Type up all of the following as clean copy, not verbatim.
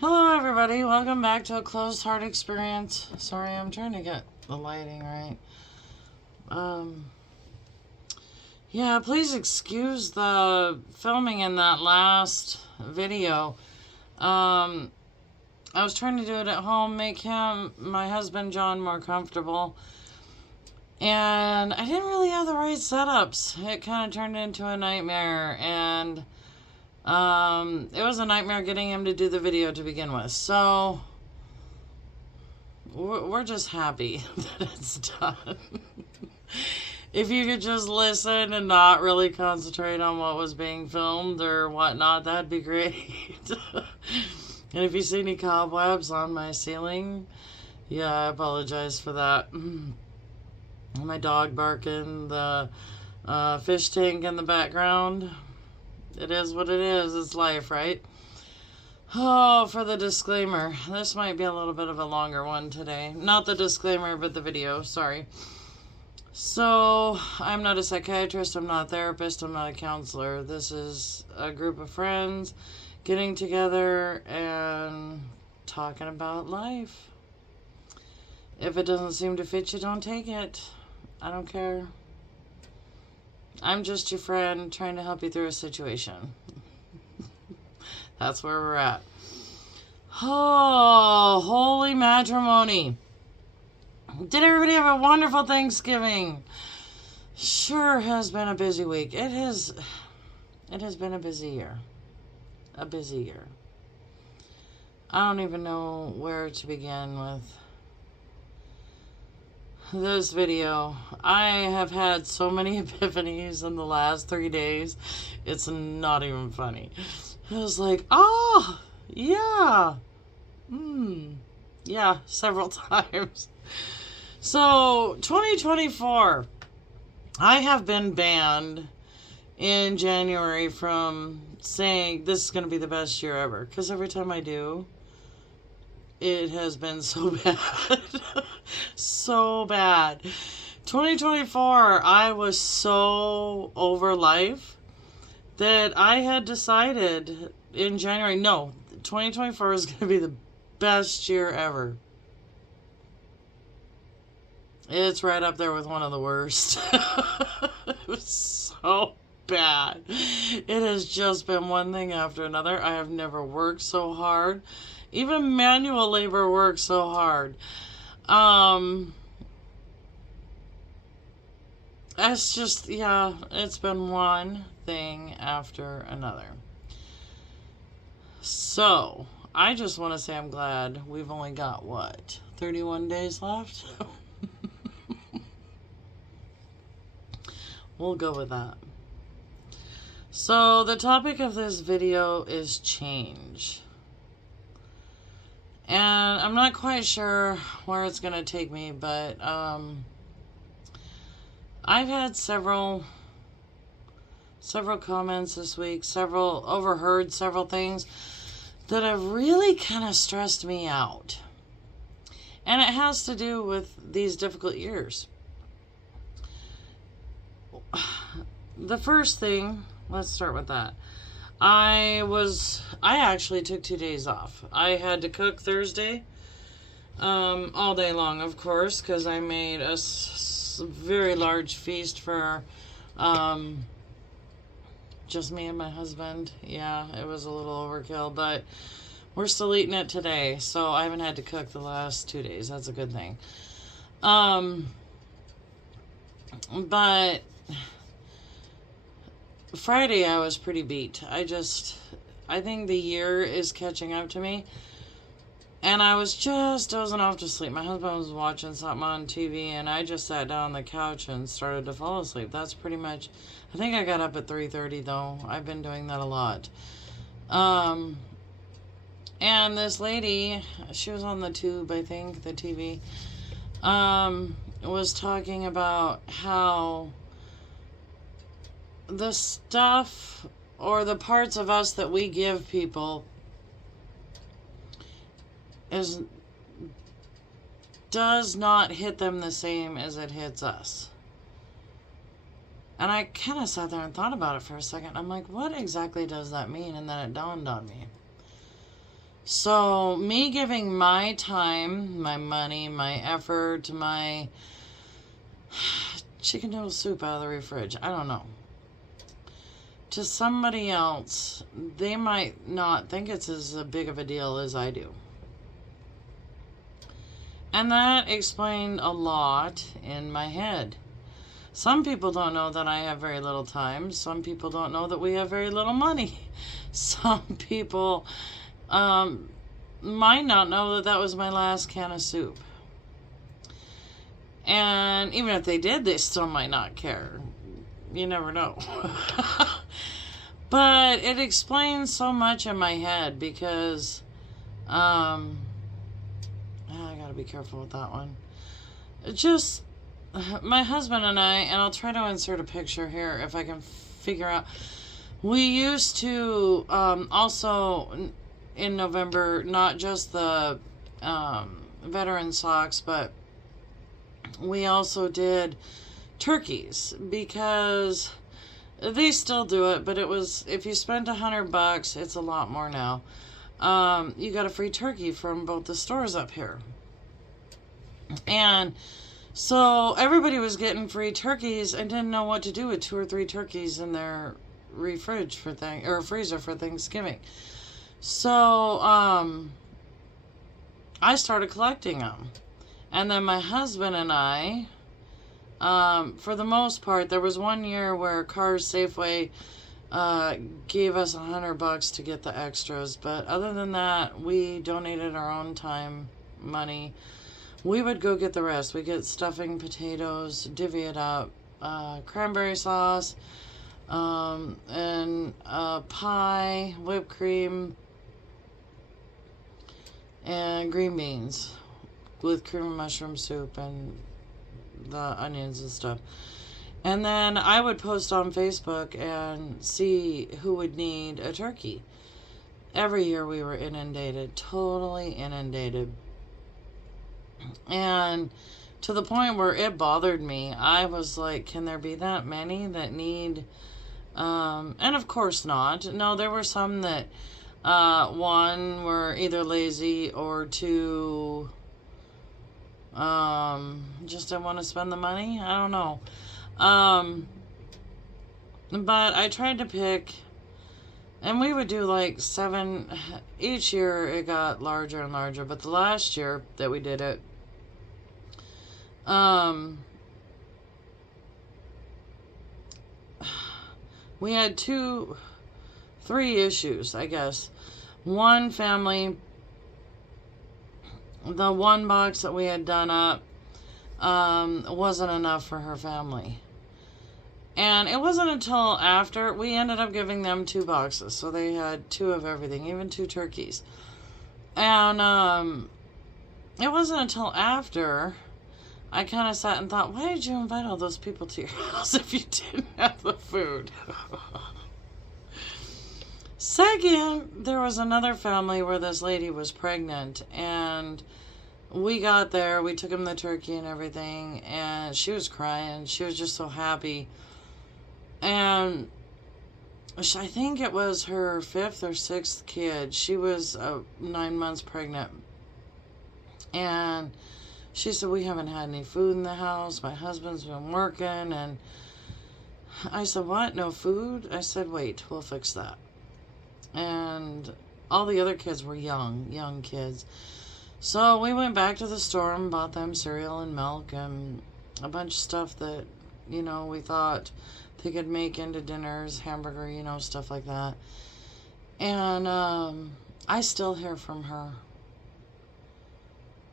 Hello everybody, welcome back to a closed heart experience. Sorry, I'm trying to get the lighting right. Yeah, please excuse the filming in that last video. I was trying to do it at home, make my husband John, more comfortable. And I didn't really have the right setups. It kind of turned into a nightmare, and it was a nightmare getting him to do the video to begin with. So we're just happy that it's done. If you could just listen and not really concentrate on what was being filmed or whatnot, that'd be great. And if you see any cobwebs on my ceiling, yeah, I apologize for that. My dog barking, the fish tank in the background. It is what it is. It's life, right? Oh, for the disclaimer. This might be a little bit of a longer one today. Not the disclaimer, but the video. Sorry. So, I'm not a psychiatrist. I'm not a therapist. I'm not a counselor. This is a group of friends getting together and talking about life. If it doesn't seem to fit you, don't take it. I don't care. I'm just your friend trying to help you through a situation. That's where we're at. Oh, holy matrimony. Did everybody have a wonderful Thanksgiving? Sure has been a busy week. It has been a busy year. A busy year. I don't even know where to begin with this video. I have had so many epiphanies in the last 3 days. It's not even funny. I was like, oh, yeah. Yeah, several times. So, 2024. I have been banned in January from saying this is going to be the best year ever. Because every time I do, it has been so bad. So bad. 2024, I was so over life that I had decided in January, no, 2024 is going to be the best year ever. It's right up there with one of the worst. It was so bad. It has just been one thing after another. I have never worked so hard. Even manual labor works so hard. It's just, yeah, it's been one thing after another. So, I just want to say I'm glad we've only got, 31 days left? We'll go with that. So, the topic of this video is change. And I'm not quite sure where it's going to take me, but I've had several comments this week, overheard several things that have really kind of stressed me out. And it has to do with these difficult years. The first thing, let's start with that. I actually took 2 days off. I had to cook Thursday, all day long, of course, because I made a very large feast for, just me and my husband. Yeah, it was a little overkill, but we're still eating it today, so I haven't had to cook the last 2 days. That's a good thing. But Friday I was pretty beat. I think the year is catching up to me. And I was just dozing off to sleep. My husband was watching something on TV, and I just sat down on the couch and started to fall asleep. That's pretty much, I think I got up at 3:30 though. I've been doing that a lot. And this lady, she was on the tube, I think, the TV, was talking about how the stuff or the parts of us that we give people does not hit them the same as it hits us. And I kind of sat there and thought about it for a second. I'm like, what exactly does that mean? And then it dawned on me. So, me giving my time, my money, my effort, my chicken noodle soup out of the fridge, I don't know, to somebody else, they might not think it's as big of a deal as I do. And that explained a lot in my head. Some people don't know that I have very little time. Some people don't know that we have very little money. Some people might not know that that was my last can of soup. And even if they did, they still might not care. You never know. But it explains so much in my head because I gotta be careful with that one. Just my husband and I, and I'll try to insert a picture here if I can figure out. We used to also in November, not just the veteran socks, but we also did turkeys because they still do it, but it was, if you spent $100, it's a lot more now. You got a free turkey from both the stores up here. And so everybody was getting free turkeys and didn't know what to do with 2 or 3 turkeys in their freezer for Thanksgiving. So I started collecting them. And then my husband and I, for the most part, there was one year where Cars Safeway gave us $100 to get the extras, but other than that, we donated our own time, money. We would go get the rest. We get stuffing, potatoes, divvy it up, cranberry sauce, and pie, whipped cream, and green beans with cream and mushroom soup and the onions and stuff. And then I would post on Facebook and see who would need a turkey. Every year we were inundated, totally inundated. And to the point where it bothered me. I was like, can there be that many that need... and of course not. No, there were some that, one, were either lazy or two... just didn't want to spend the money. I don't know. But I tried to pick, and we would do like 7 each year. It got larger and larger, but the last year that we did it, we had 3 issues, I guess. One family, the one box that we had done up wasn't enough for her family. And it wasn't until after we ended up giving them 2 boxes. So they had 2 of everything, even 2 turkeys. And it wasn't until after I kind of sat and thought, why did you invite all those people to your house if you didn't have the food? Second, there was another family where this lady was pregnant, and we got there, we took him the turkey and everything, and she was crying. She was just so happy. And I think it was her 5th or 6th kid. She was 9 months pregnant. And she said, we haven't had any food in the house. My husband's been working. And I said, what? No food? I said, wait, we'll fix that. And all the other kids were young kids. So we went back to the store and bought them cereal and milk and a bunch of stuff that, you know, we thought they could make into dinners, hamburger, you know, stuff like that. And I still hear from her.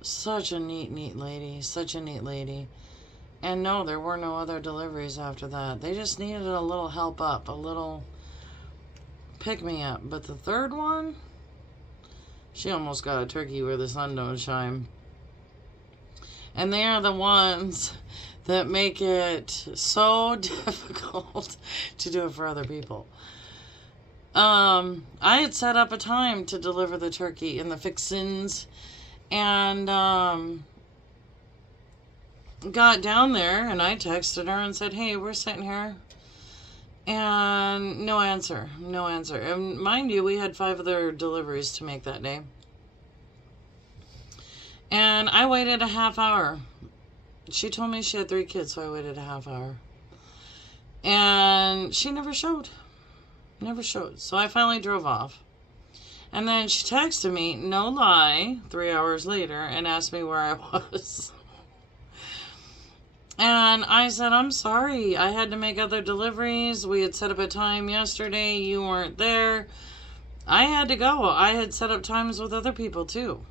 Such a neat lady. Such a neat lady. And no, there were no other deliveries after that. They just needed a little help up, a little pick-me-up. But the third one, she almost got a turkey where the sun don't shine. And they are the ones that make it so difficult to do it for other people. I had set up a time to deliver the turkey and the fixins, and got down there, and I texted her and said, hey, we're sitting here. And no answer. And mind you, we had 5 other deliveries to make that day. And I waited a half hour. She told me she had 3 kids, so I waited a half hour. And she never showed. Never showed. So I finally drove off. And then she texted me, no lie, 3 hours later and asked me where I was. And I said, I'm sorry. I had to make other deliveries. We had set up a time yesterday. You weren't there. I had to go. I had set up times with other people too.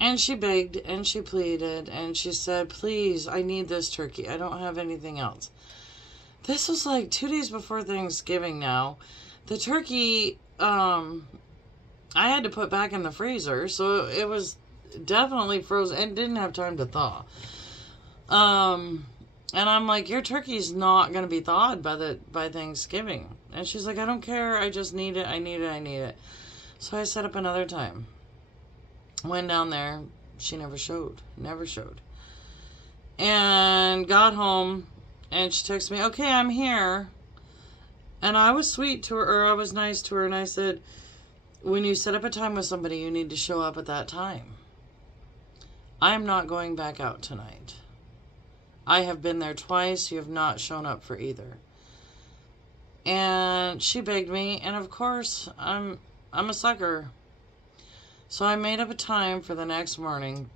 And she begged and she pleaded and she said, please, I need this turkey. I don't have anything else. This was like 2 days before Thanksgiving now. The turkey, I had to put back in the freezer, so it was definitely frozen and didn't have time to thaw. And I'm like, your turkey's not going to be thawed by Thanksgiving. And she's like, I don't care. I just need it. I need it. So I set up another time. Went down there. She never showed. And got home and she texted me, okay, I'm here. And I was sweet to her, or I was nice to her, and I said, when you set up a time with somebody, you need to show up at that time. I am not going back out tonight. I have been there twice. You have not shown up for either. And she begged me, and of course, I'm a sucker. So I made up a time for the next morning,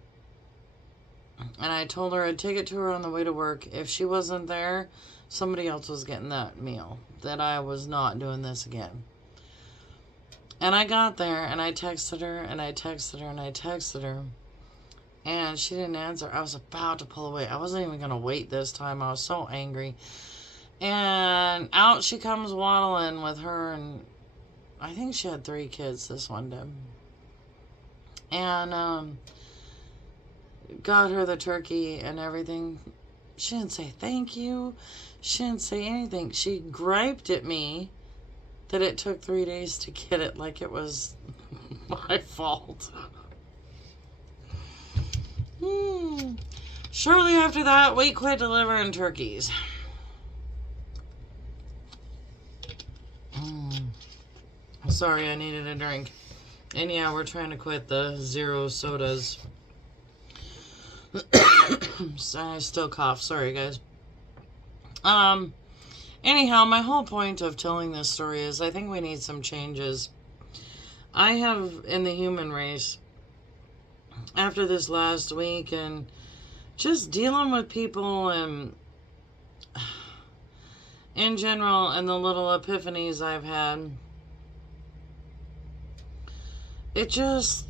and I told her I'd take it to her on the way to work. If she wasn't there, somebody else was getting that meal, that I was not doing this again. And I got there, and I texted her, and I texted her, and I texted her, and she didn't answer. I was about to pull away. I wasn't even going to wait this time. I was so angry. And out she comes waddling with her, and I think she had 3 kids, this one did. And got her the turkey and everything. She didn't say thank you. She didn't say anything. She griped at me that it took 3 days to get it, like it was my fault. Shortly after that, we quit delivering turkeys. Sorry, I needed a drink. And yeah, we're trying to quit the 0 sodas. I still cough. Sorry, guys. Anyhow, my whole point of telling this story is I think we need some changes. I have, in the human race, after this last week and just dealing with people and in general and the little epiphanies I've had, it just,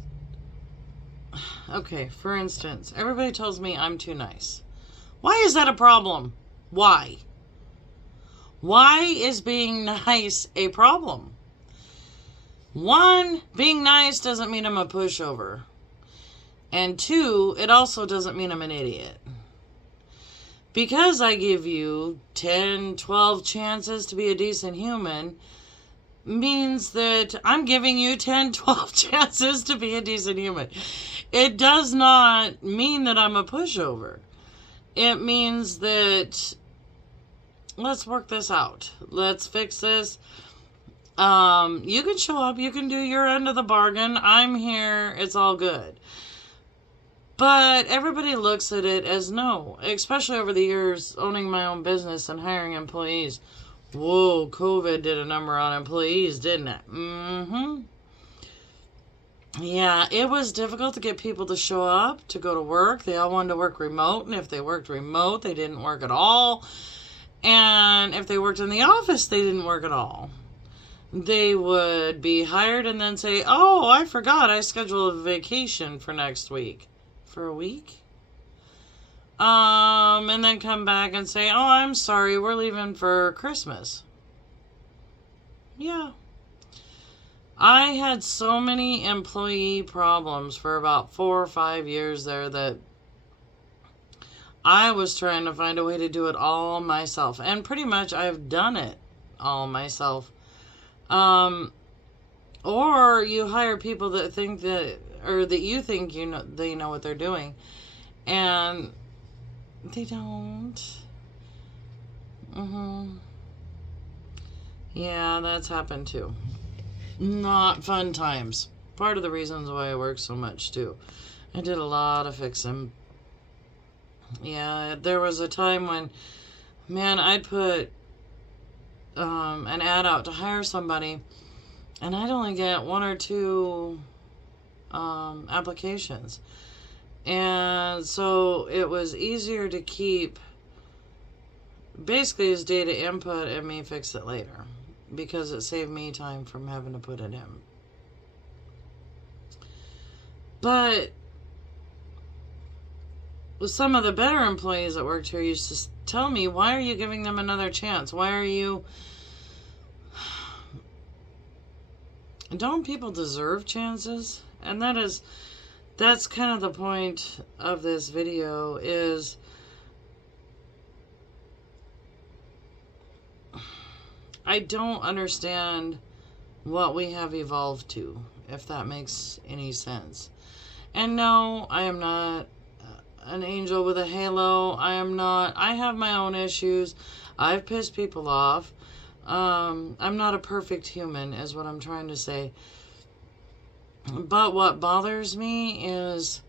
okay, for instance, everybody tells me I'm too nice. Why is that a problem? Why? Why is being nice a problem? 1, being nice doesn't mean I'm a pushover. And 2, it also doesn't mean I'm an idiot. Because I give you 10, 12 chances to be a decent human means that I'm giving you 10, 12 chances to be a decent human. It does not mean that I'm a pushover. It means that let's work this out. Let's fix this. You can show up. You can do your end of the bargain. I'm here. It's all good. But everybody looks at it as no, especially over the years owning my own business and hiring employees. Whoa, COVID did a number on employees, didn't it? Yeah, it was difficult to get people to show up, to go to work. They all wanted to work remote, and if they worked remote, they didn't work at all. And if they worked in the office, they didn't work at all. They would be hired and then say, oh, I forgot, I scheduled a vacation for next week. For a week? And then come back and say, oh, I'm sorry, we're leaving for Christmas. Yeah. I had so many employee problems for about 4 or 5 years there that I was trying to find a way to do it all myself. And pretty much I've done it all myself. Or you hire people that think that, or that you think you know, they know what they're doing. And they don't. Yeah, that's happened too. Not fun times. Part of the reasons why I work so much, too. I did a lot of fixing. Yeah, there was a time when, man, I'd put an ad out to hire somebody, and I'd only get 1 or 2 applications. And so it was easier to keep basically as data input and me fix it later, because it saved me time from having to put it in. But some of the better employees that worked here used to tell me, why are you giving them another chance? Why are you... Don't people deserve chances? And that's kind of the point of this video, is I don't understand what we have evolved to, if that makes any sense. And no, I am not an angel with a halo. I have my own issues. I've pissed people off. I'm not a perfect human, is what I'm trying to say. But what bothers me is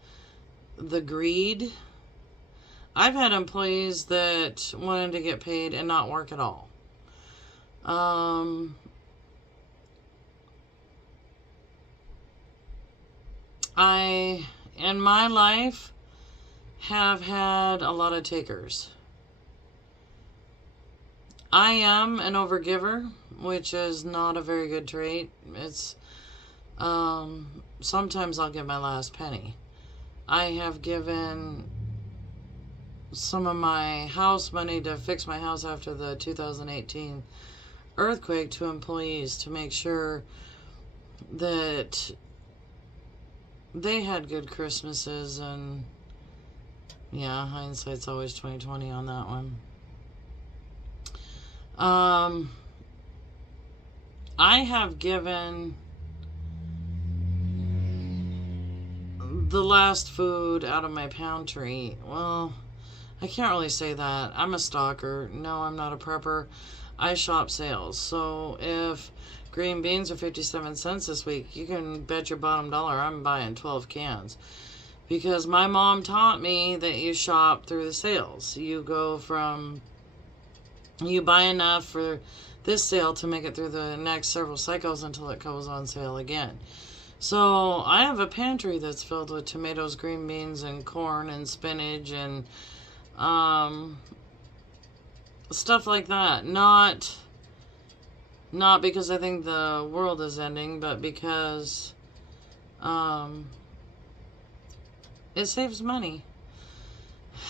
the greed. I've had employees that wanted to get paid and not work at all. I, in my life, have had a lot of takers. I am an overgiver, which is not a very good trait. It's, sometimes I'll give my last penny. I have given some of my house money to fix my house after the 2018 earthquake to employees to make sure that they had good Christmases. And yeah, hindsight's always 20/20 on that one. I have given the last food out of my pantry. Well, I can't really say that. I'm a stalker. No, I'm not a prepper. I shop sales. So if green beans are 57 cents this week, you can bet your bottom dollar I'm buying 12 cans. Because my mom taught me that you shop through the sales. You buy enough for this sale to make it through the next several cycles until it goes on sale again. So I have a pantry that's filled with tomatoes, green beans, and corn, and spinach, and stuff like that. Not because I think the world is ending, but because it saves money.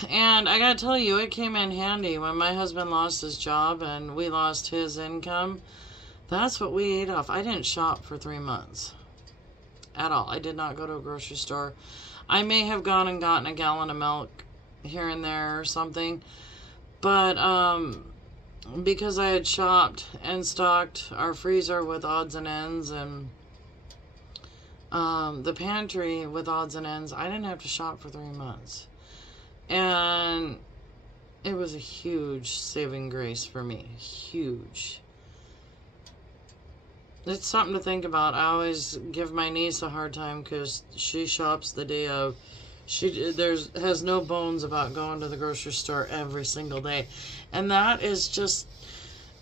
And I gotta tell you, it came in handy when my husband lost his job and we lost his income. That's what we ate off. I didn't shop for 3 months at all. I did not go to a grocery store. I may have gone and gotten a gallon of milk here and there or something, but because I had shopped and stocked our freezer with odds and ends, and the pantry with odds and ends, I didn't have to shop for 3 months. And it was a huge saving grace for me. Huge. It's something to think about. I always give my niece a hard time because she shops the day of. She has no bones about going to the grocery store every single day. And that is just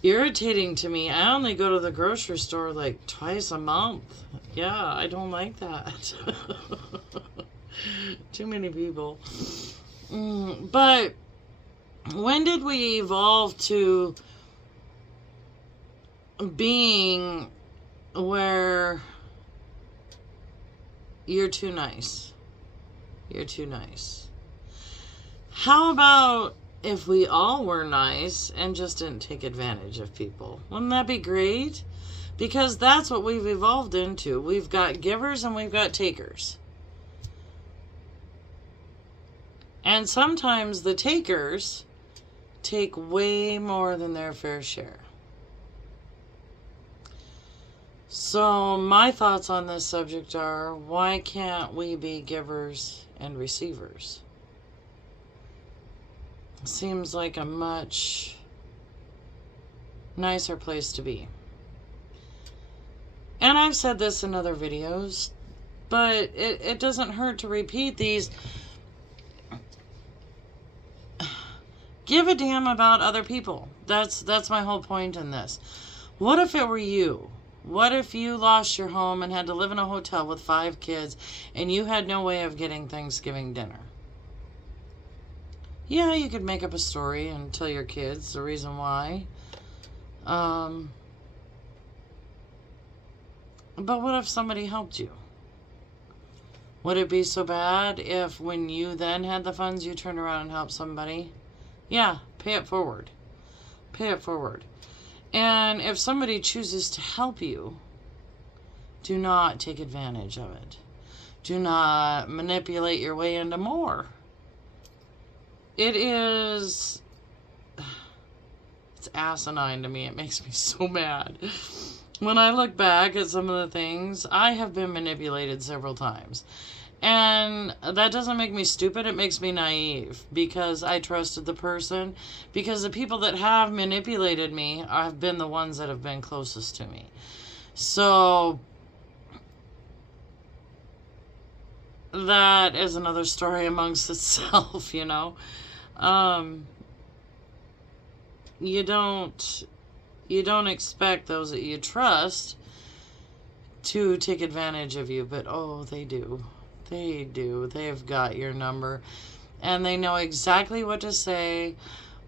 irritating to me. I only go to the grocery store like twice a month. Yeah, I don't like that. Too many people. But when did we evolve to being where you're too nice? You're too nice. How about if we all were nice and just didn't take advantage of people? Wouldn't that be great? Because that's what we've evolved into. We've got givers and we've got takers. And sometimes the takers take way more than their fair share. So my thoughts on this subject are, why can't we be givers and receivers? Seems like a much nicer place to be. And I've said this in other videos, but it doesn't hurt to repeat these. Give a damn about other people. That's my whole point in this. What if it were you? What if you lost your home and had to live in a hotel with 5 kids and you had no way of getting Thanksgiving dinner? Yeah, you could make up a story and tell your kids the reason why. But what if somebody helped you? Would it be so bad if when you then had the funds you turned around and helped somebody? Yeah, pay it forward. Pay it forward. And if somebody chooses to help you, do not take advantage of it. Do not manipulate your way into more. It's asinine to me. It makes me so mad. When I look back at some of the things, I have been manipulated several times. And that doesn't make me stupid. It makes me naive because I trusted the person. Because the people that have manipulated me have been the ones that have been closest to me. So that is another story amongst itself, you know. You don't expect those that you trust to take advantage of you, but oh, they do. They do. They've got your number, and they know exactly what to say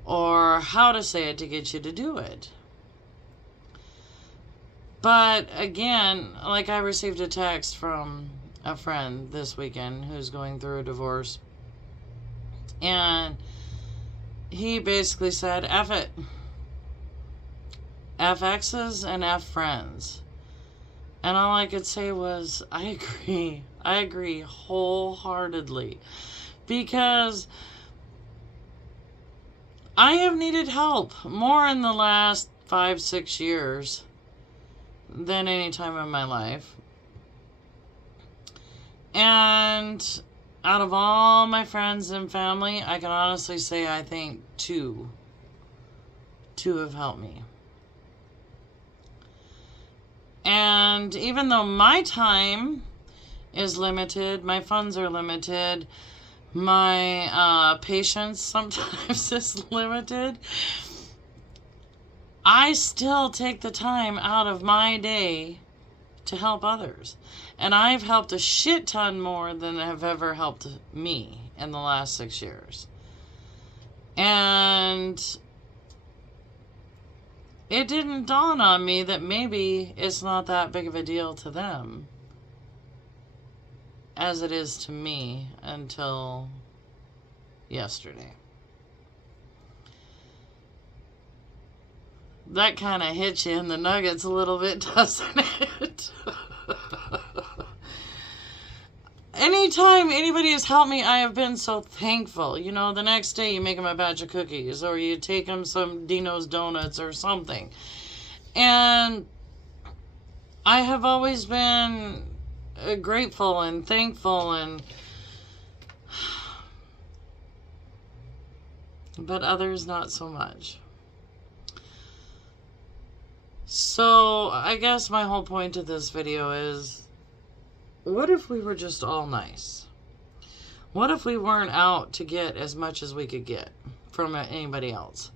or how to say it to get you to do it. But again, like I received a text from a friend this weekend who's going through a divorce, and he basically said, F it. F exes and F friends. And all I could say was, I agree. I agree wholeheartedly. Because I have needed help more in the last 5-6 years than any time in my life. And out of all my friends and family, I can honestly say I think two have helped me. And even though my time is limited, my funds are limited, my patience sometimes is limited, I still take the time out of my day to help others. And I've helped a shit ton more than have ever helped me in the last 6 years. And it didn't dawn on me that maybe it's not that big of a deal to them as it is to me until yesterday. That kind of hits you in the nuggets a little bit, doesn't it? Anytime anybody has helped me, I have been so thankful. You know, the next day you make them a batch of cookies, or you take them some Dino's Donuts or something. And I have always been grateful and thankful, but others not so much. So I guess my whole point of this video is, what if we were just all nice? What if we weren't out to get as much as we could get from anybody else?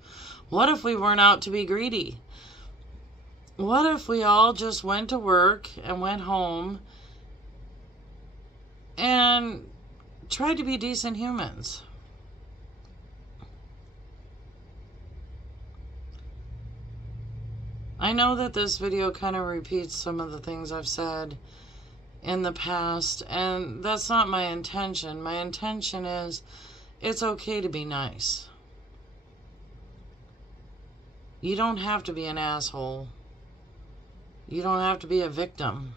What if we weren't out to be greedy? What if we all just went to work and went home and tried to be decent humans? I know that this video kind of repeats some of the things I've said in the past, and that's not my intention. My intention is, it's okay to be nice. You don't have to be an asshole. You don't have to be a victim.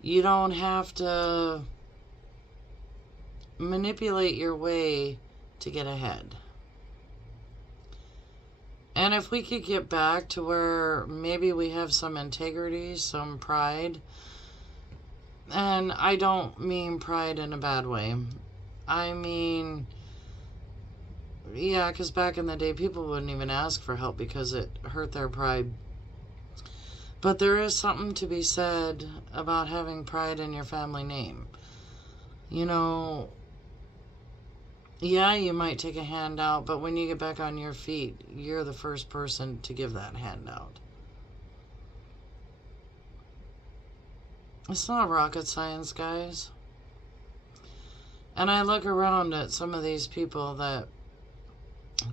You don't have to manipulate your way to get ahead. And if we could get back to where maybe we have some integrity, some pride, and I don't mean pride in a bad way. I mean, yeah, because back in the day, people wouldn't even ask for help because it hurt their pride. But there is something to be said about having pride in your family name. You know, yeah, you might take a handout, but when you get back on your feet, you're the first person to give that handout. It's not rocket science, guys. And I look around at some of these people that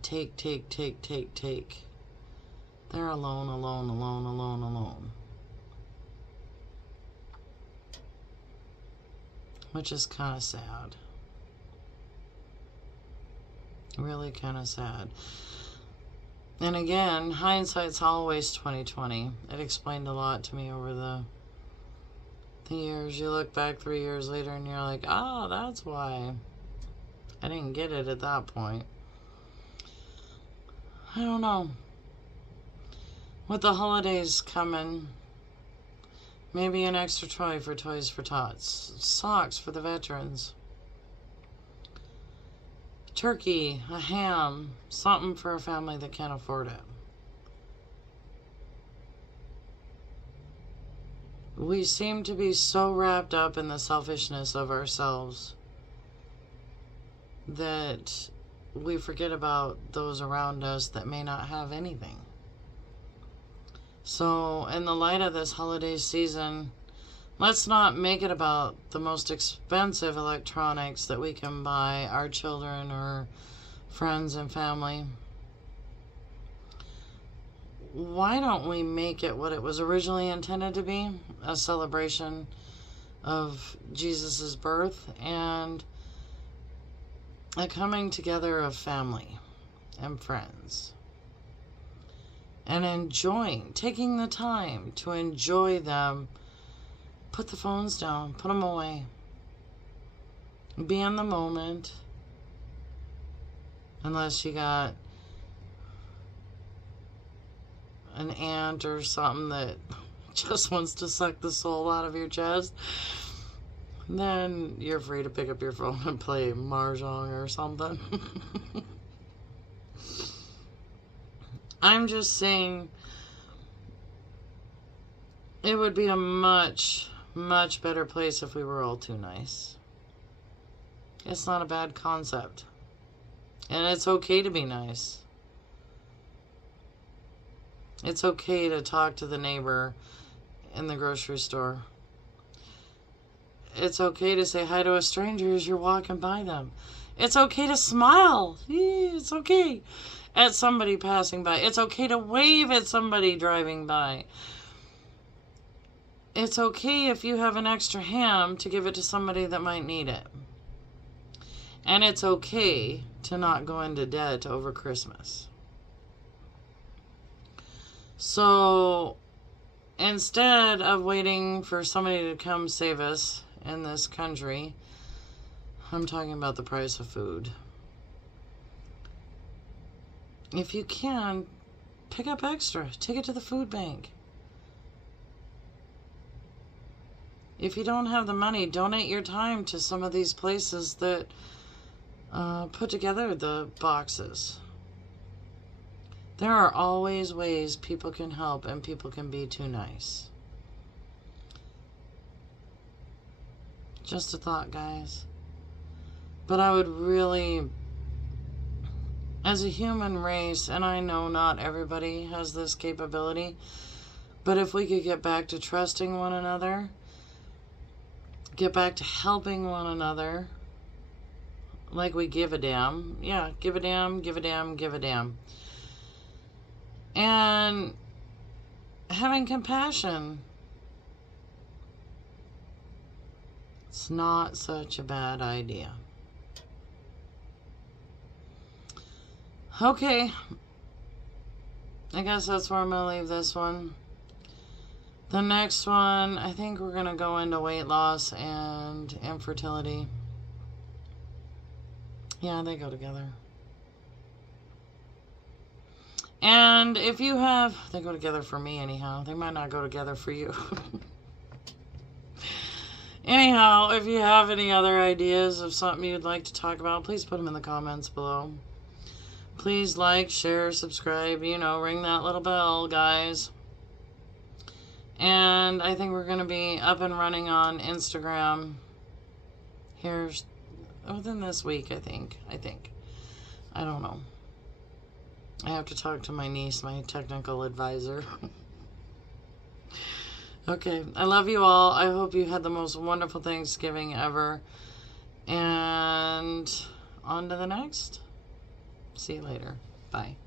take. They're alone. Which is kind of sad. Really kind of sad. And again, hindsight's always 2020. It explained a lot to me over the years. You look back 3 years later and you're like, oh, that's why. I didn't get it at that point. I don't know. With the holidays coming, maybe an extra toy for Toys for Tots. Socks for the veterans. Turkey, a ham, something for a family that can't afford it. We seem to be so wrapped up in the selfishness of ourselves that we forget about those around us that may not have anything. So, in the light of this holiday season, let's not make it about the most expensive electronics that we can buy our children or friends and family. Why don't we make it what it was originally intended to be? A celebration of Jesus' birth and a coming together of family and friends. And enjoying, taking the time to enjoy them. Put the phones down, put them away. Be in the moment. Unless you got an aunt or something that just wants to suck the soul out of your chest, then you're free to pick up your phone and play Mahjong or something. I'm just saying it would be a much better place if we were all too nice. It's not a bad concept. And it's okay to be nice. It's okay to talk to the neighbor in the grocery store. It's okay to say hi to a stranger as you're walking by them. It's okay to smile. It's okay at somebody passing by. It's okay to wave at somebody driving by. It's okay if you have an extra ham to give it to somebody that might need it. And it's okay to not go into debt over Christmas. So instead of waiting for somebody to come save us in this country, I'm talking about the price of food. If you can, pick up extra. Take it to the food bank. If you don't have the money, donate your time to some of these places that put together the boxes. There are always ways people can help and people can be too nice. Just a thought, guys. But I would really, as a human race, and I know not everybody has this capability, but if we could get back to trusting one another, get back to helping one another, like we give a damn. Yeah, give a damn, give a damn, give a damn. And having compassion. It's not such a bad idea. Okay. I guess that's where I'm going to leave this one. The next one, I think we're going to go into weight loss and infertility. Yeah, they go together. And if you have, they go together for me anyhow. They might not go together for you. Anyhow, if you have any other ideas of something you'd like to talk about, please put them in the comments below. Please like, share, subscribe, ring that little bell, guys. And I think we're going to be up and running on Instagram here within this week, I think. I don't know. I have to talk to my niece, my technical advisor. Okay, I love you all. I hope you had the most wonderful Thanksgiving ever. And on to the next. See you later. Bye.